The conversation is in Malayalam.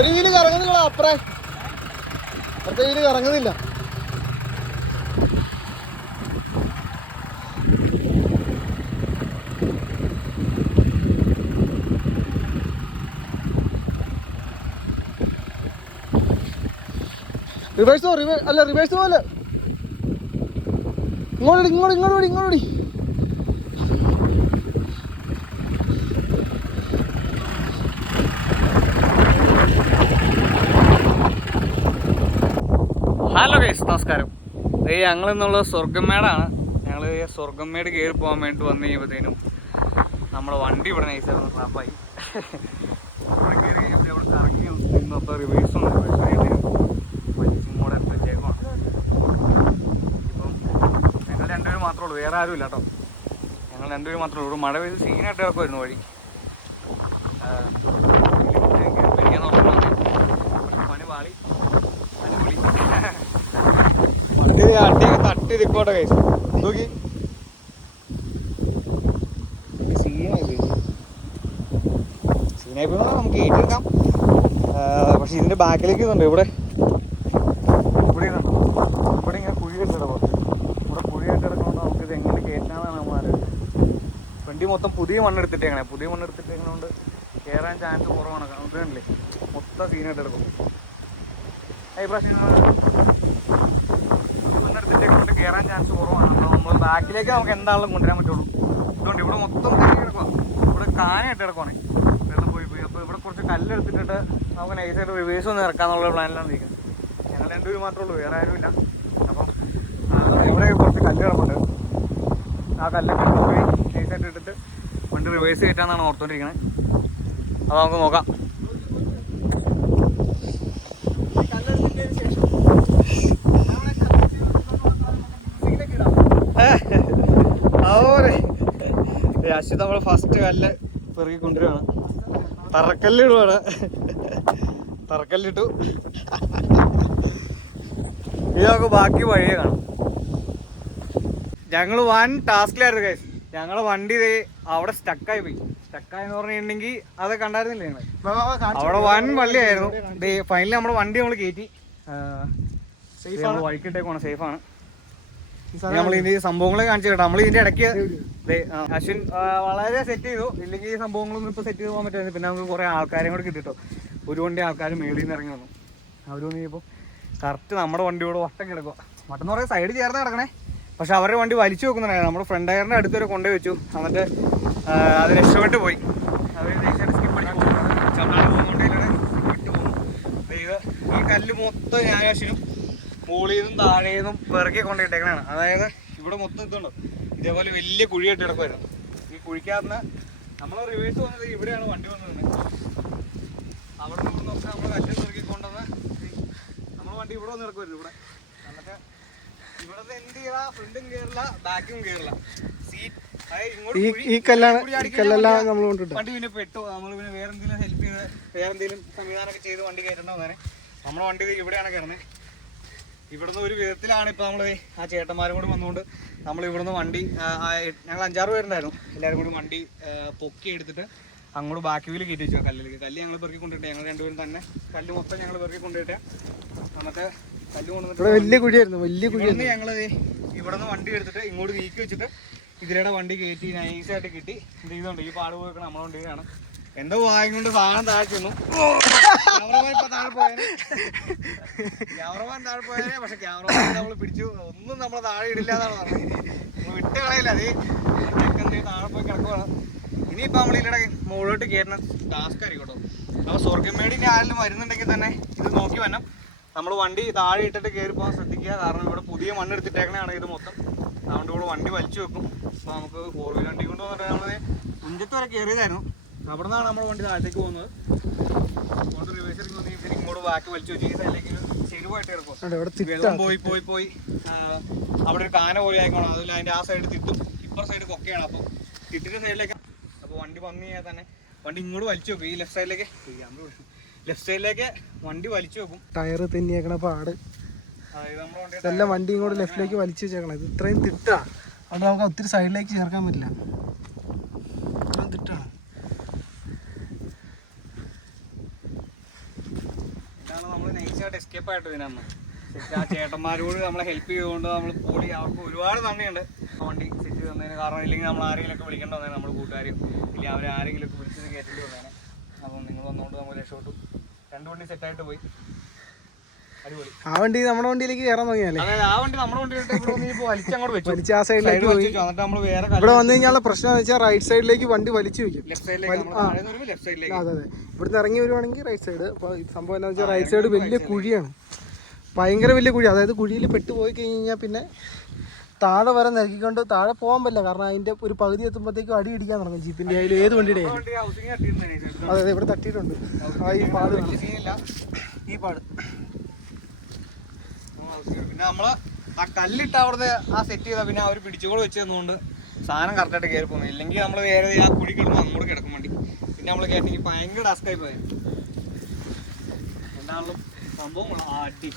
ഒരു കറങ്ങുന്നില്ല അപ്പറേ. അടുത്ത വീൽ കറങ്ങുന്നില്ല. റിവേഴ്സ് റിവേ അല്ല റിവേഴ്സ് പോലെ. ഇങ്ങോട്ട് ഇങ്ങോട്ട് ഇങ്ങോട്ട് ഇങ്ങോട്ട് നമസ്കാരം. ഈ ഞങ്ങൾ ഇന്നുള്ളത് സ്വർഗമേടാണ് ഞങ്ങൾ സ്വർഗമേട് കയറി പോകാൻ വേണ്ടി വന്നു കഴിയുമ്പോഴത്തേനും നമ്മുടെ വണ്ടി ഇവിടെ നൈസായിരുന്നു ട്രാപ്പായി ഇവിടെ കയറി ഇപ്പം ഞങ്ങൾ രണ്ടുപേരും മാത്രമേ ഉള്ളൂ. വേറെ ആരും ഇല്ല കേട്ടോ. ഞങ്ങൾ രണ്ടുപേരും മാത്രമേ ഉള്ളൂ. മഴ പെയ്ത് സീനായിട്ട് കിടക്കുമായിരുന്നു വഴി ആ, പിടിക്കാൻ നോക്കുന്നുണ്ട് പണി പാളി അടിപൊളി വണ്ടി തട്ടി നിൽക്കോട്ടെ കൈസ് നോക്കി. സീനായിപ്പോ നമുക്ക് ഏറ്റെടുക്കാം പക്ഷെ ഇതിന്റെ ബാക്കിലേക്ക് ഇതുണ്ട്. ഇവിടെ ഇവിടെ. ഇവിടെ ഇങ്ങനെ കുഴി കെട്ടിടപ്പോ ഇവിടെ കുഴി കെട്ടിടക്കണോണ്ട് നമുക്ക് ഇത് എങ്ങനെ കയറ്റാന്നാണ് ആലോചിച്ചത്. വണ്ടി മൊത്തം പുതിയ മണ്ണെടുത്തിട്ടേക്കണേ പുതിയ മണ്ണെടുത്തിട്ടേക്കണോണ്ട് കയറാൻ ചാൻസ് കുറവാണ്. ഇത് കണ്ടില്ലേ? മൊത്തം സീനായിട്ട് എടുക്കും. ഈ പ്രാവശ്യം മണ്ണെടുത്തിട്ടേക്കണോണ്ട് കയറാൻ ചാൻസ് കുറവാണ്. നമ്മൾ ബാക്കിലേക്ക് നമുക്ക് എന്താണെങ്കിലും കൊണ്ടുവരാൻ പറ്റുള്ളൂ. അതുകൊണ്ട് ഇവിടെ മൊത്തം കരി കിടക്കുക ഇവിടെ കാനായിട്ട് കിടക്കുവാണ്. വെള്ളം പോയി പോയി. അപ്പോൾ ഇവിടെ കുറച്ച് കല്ലെടുത്തിട്ട് നമുക്ക് നൈസായിട്ട് റിവേഴ്സ് ഒന്ന് ഇറക്കാന്നുള്ള പ്ലാനിലാണ് ഇരിക്കുന്നത്. ഞങ്ങൾ രണ്ടുപേരും മാത്രമേ ഉള്ളൂ. വേറെ ആരുമില്ല. അപ്പം ഇവിടെ കുറച്ച് കല്ല് കിടപ്പുണ്ട്. ആ കല്ലൊക്കെ പോയി നൈസായിട്ട് ഇട്ടിട്ട് വണ്ടി റിവേഴ്സ് കയറ്റാന്നാണ് ഓർത്തോണ്ടിരിക്കണത് അപ്പോൾ നമുക്ക് നോക്കാം. അശ്വത് നമ്മൾ ഫസ്റ്റ് കല്ല് പെറുകി കൊണ്ടുവരുവാണ് തറക്കല്ലിടുവാണ് തറക്കല്ലിട്ടു. ഇത് നമുക്ക് ബാക്കി വഴിയെ കാണാം. ഞങ്ങൾ വൻ ടാസ്കിലായിരുന്നു കൈസ് ഞങ്ങളെ വണ്ടി അവിടെ സ്റ്റക്കായി പോയി. സ്റ്റക്കായെന്ന് പറഞ്ഞിട്ടുണ്ടെങ്കിൽ അത് കണ്ടായിരുന്നില്ല ഞങ്ങൾ അവിടെ വൻ വള്ളിയായിരുന്നു. ഫൈനലി നമ്മുടെ വണ്ടി നമ്മൾ കയറ്റി വഴിക്കിട്ടേക്കാണ് സേഫാണ് നമ്മൾ ഇതിന്റെ സംഭവങ്ങളെ കാണിച്ചു കേട്ടോ നമ്മൾ ഇതിന്റെ ഇടയ്ക്ക് അശ്വിൻ വളരെ സെറ്റ് ചെയ്തു. ഇല്ലെങ്കിൽ ഈ സംഭവങ്ങളൊന്നും ഇപ്പൊ സെറ്റ് ചെയ്ത് പോകാൻ പറ്റുന്നത് പിന്നെ നമുക്ക് കുറെ ആൾക്കാരെയും കൂടെ കിട്ടിട്ടോ. ഒരു വണ്ടി ആൾക്കാർ മേളിൽ നിന്ന് ഇറങ്ങി വന്നു. അവർ വന്ന് കറക്റ്റ് നമ്മുടെ വണ്ടിയോട് വട്ടം കിടക്കുക വട്ടം എന്ന് സൈഡ് ചേർന്ന് കിടക്കണേ. പക്ഷെ അവരുടെ വണ്ടി വലിച്ചു വെക്കുന്നുണ്ടായിരുന്നു നമ്മുടെ ഫ്രണ്ട് ടയറിന്റെ അടുത്ത് വരെ കൊണ്ടുപോയി വെച്ചു. എന്നിട്ട് അത് രക്ഷപ്പെട്ട് പോയി. അവർ സ്കിപ്പ് അടിച്ച് ഈ കല്ല് മൊത്തം ഞാൻ അശ്വിനും മുകളിൽ താഴേന്നും താഴെ നിന്നും പിറകെ കൊണ്ടിട്ടേക്കണാണ് അതായത് ഇവിടെ മൊത്തം ഇതുണ്ടോ. ഇതേപോലെ വലിയ കുഴിയായിട്ട് കിടക്കുമായിരുന്നു ഈ കുഴിക്കാത്ത നമ്മൾ റിവേഴ്സ് വന്നത് ഇവിടെയാണ് വണ്ടി വന്നത്. അവിടെ നിന്ന് നോക്കാൻ നമ്മൾ കല്ല് പിറകെ കൊണ്ടുവന്ന് നമ്മൾ വണ്ടി ഇവിടെ വന്ന് കിടക്കുമായിരുന്നു ഇവിടെ. എന്നിട്ട് ഇവിടുത്തെ എന്ത് ചെയ്താ ഫ്രണ്ടും കയറില്ല ബാക്കും കയറില്ല. സീറ്റ് ഈ കല്ലാണ് കല്ലെല്ലാം നമ്മൾ കൊണ്ടിട്ടു വണ്ടി പിന്നെ പെട്ടു. നമ്മൾ പിന്നെ വേറെന്തെങ്കിലും ഹെൽപ്പ് ചെയ്ത് വേറെന്തെങ്കിലും സംവിധാനമൊക്കെ ചെയ്ത് വണ്ടി കയറ്റേണ്ട അങ്ങനെ നമ്മുടെ വണ്ടി ഇവിടെയാണ് കിടന്നത് ഇവിടുന്ന് ഒരു വിധത്തിലാണ് ഇപ്പൊ നമ്മൾ ആ ചേട്ടന്മാരും കൂടി വന്നുകൊണ്ട് നമ്മൾ ഇവിടുന്ന് വണ്ടി ഞങ്ങൾ അഞ്ചാറ് പേരുണ്ടായിരുന്നു. എല്ലാരും കൂടി വണ്ടി പൊക്കി എടുത്തിട്ട് അങ്ങോട്ട് ബാക്കി വീൽ കയറ്റി വെച്ചോ കല്ലിലേക്ക്. കല്ല് ഞങ്ങൾ പെറുക്കി കൊണ്ടിട്ട് ഞങ്ങൾ രണ്ടുപേരും തന്നെ കല്ല് മൊത്തം ഞങ്ങൾ പെറുക്കി കൊണ്ടിട്ട് നമുക്ക് കല്ല് കൊണ്ടുവന്നിട്ട് വലിയ കുഴിയായിരുന്നു വലിയ ഇവിടുന്ന് ഞങ്ങൾ ഇവിടുന്ന് വണ്ടി എടുത്തിട്ട് ഇങ്ങോട്ട് നീക്കി വെച്ചിട്ട് ഇതിലൂടെ വണ്ടി കയറ്റി നൈസായിട്ട് കിട്ടി. എന്ത് ചെയ്തോണ്ട് ഈ പാട് പോയൊക്കെ നമ്മളെ വണ്ടിയിലാണ് എന്തോ വായും കൊണ്ട് സാധനം താഴെ ചെന്നു. ക്യാമറമാൻ ഇപ്പൊ താഴെ പോയേനെ. ക്യാമറമാൻ താഴെ പോയാലേ പക്ഷെ ക്യാമറമാൻ നമ്മൾ പിടിച്ചു. ഒന്നും നമ്മളെ താഴെ ഇടില്ല എന്നാണ് പറഞ്ഞത്. വിട്ട് കളയില്ല. അതേ ചെക്കൻ താഴെ പോയി കിടക്കുവാണ്. ഇനിയിപ്പോ നമ്മൾ ഇതിലൂടെ മുകളിലോട്ട് കയറുന്ന ടാസ്ക് ആയിരിക്കും കേട്ടോ. അപ്പോൾ സ്വർഗമേടിന്റെ ആരെങ്കിലും വരുന്നുണ്ടെങ്കിൽ തന്നെ ഇത് നോക്കി വരണം. നമ്മൾ വണ്ടി താഴെ ഇട്ടിട്ട് കയറി പോകാൻ ശ്രദ്ധിക്കുക. കാരണം ഇവിടെ പുതിയ മണ്ണ് എടുത്തിട്ടേക്കണാണ് ഇത് മൊത്തം. അതുകൊണ്ട് ഇവിടെ വണ്ടി വലിച്ചു വെക്കും. അപ്പോൾ നമുക്ക് ഫോർ വീലർ വണ്ടി കൊണ്ട് വന്നിട്ട് നമ്മൾ മുഞ്ചത്ത് വരെ കയറിയതായിരുന്നു അവിടെ നിന്നാണ് നമ്മൾ വണ്ടി താഴത്തേക്ക് പോകുന്നത്. വെള്ളം പോയി പോയി പോയി. അവിടെ ഒരു കാന പോലെ ആയിക്കോണം. അതിൽ അതിന്റെ ആ സൈഡ് തിട്ടും. ഇപ്പുറ സൈഡ് കൊക്കയാണ് അപ്പൊ. തിട്ടിന്റെ സൈഡിലേക്ക് അപ്പൊ വണ്ടി വന്നു കഴിഞ്ഞാൽ തന്നെ വണ്ടി ഇങ്ങോട്ട് വലിച്ചു വെക്കും. ഈ ലെഫ്റ്റ് സൈഡിലേക്ക് ലെഫ്റ്റ് സൈഡിലേക്ക് വണ്ടി വലിച്ചു വെക്കും. ടയർ തെന്നിയേക്കണ പാട്. എല്ലാം വണ്ടി ഇങ്ങോട്ട് ലെഫ്റ്റിലേക്ക് വലിച്ചു വെച്ചേക്കണം ഇത് ഇത്രയും തിട്ടാ. അതുകൊണ്ട് നമുക്ക് ഒത്തിരി സൈഡിലേക്ക് ചേർക്കാൻ പറ്റില്ല ഇത്രയും തിട്ടാണ് അതാണ് നമ്മൾ ആയിട്ട് ഇതിനന്ന് ആ ചേട്ടന്മാരോട് നമ്മളെ ഹെൽപ്പ് ചെയ്തുകൊണ്ട് നമ്മൾ പോളി അവർക്ക് ഒരുപാട് നന്ദിയുണ്ട്. വണ്ടി സെറ്റ് തന്നതിന് കാരണം ഇല്ലെങ്കിൽ നമ്മൾ ആരെങ്കിലും ഒക്കെ വിളിക്കേണ്ട വന്നേ നമ്മൾ കൂട്ടുകാരും. ഇല്ല അവരെ ആരെങ്കിലും ഒക്കെ വിളിച്ചത് കയറ്റേണ്ടി വന്നേനെ. അപ്പം നിങ്ങൾ വന്നുകൊണ്ട് നമ്മൾ രക്ഷപ്പെട്ടു. രണ്ട് വണ്ടി സെറ്റായിട്ട് പോയി. ആ വണ്ടി നമ്മുടെ വണ്ടിയിലേക്ക് കയറാൻ തുടങ്ങിയല്ലേ അതായത് ആ വണ്ടി നമ്മുടെ വലിച്ചങ്ങോട്ട് വെച്ചു. വലിച്ച് ആ സൈഡിലേക്ക് സൈഡ് പോയി. ഇവിടെ വന്നു കഴിഞ്ഞാൽ പ്രശ്നം എന്ന് വെച്ചാൽ റൈറ്റ് സൈഡിലേക്ക് വണ്ടി വലിച്ചു വെക്കും അതെ അതെ. ഇവിടുന്ന് ഇറങ്ങി വരുവാണെങ്കിൽ റൈറ്റ് സൈഡ് അപ്പോൾ സംഭവം എന്താ വെച്ചാൽ റൈറ്റ് സൈഡ് വലിയ കുഴിയാണ്. ഭയങ്കര വലിയ കുഴി. അതായത് കുഴിയിൽ പെട്ടു പോയി കഴിഞ്ഞ് കഴിഞ്ഞാൽ പിന്നെ താഴെ വരെ നിരക്കിക്കൊണ്ട് താഴെ പോകാൻ പറ്റില്ല. കാരണം അതിന്റെ ഒരു പകുതി എത്തുമ്പോഴത്തേക്കും അടി ഇടിക്കാൻ തുടങ്ങും ജീപ്പിന്റെ അതിൽ ഏത് വണ്ടിയുടെ അതെ അതെ ഇവിടെ തട്ടിയിട്ടുണ്ട്. ആ ഈ പാട്. ഈ പാട്. പിന്നെ നമ്മൾ ആ കല്ലിട്ട് അവിടുത്തെ ആ സെറ്റ് ചെയ്താൽ പിന്നെ അവർ പിടിച്ചുകൂടെ വെച്ച് തന്നുകൊണ്ട് സാധനം കറക്റ്റായിട്ട് കയറി പോകുന്നു ഇല്ലെങ്കിൽ നമ്മൾ വേറെ ആ കുഴി കിടന്ന് അങ്ങോട്ട് കിടക്കും വേണ്ടി. പിന്നെ നമ്മൾ കയറ്റി ഭയങ്കര ഡസ്കായി പോയത് എന്താണല്ലോ സംഭവം? അടി.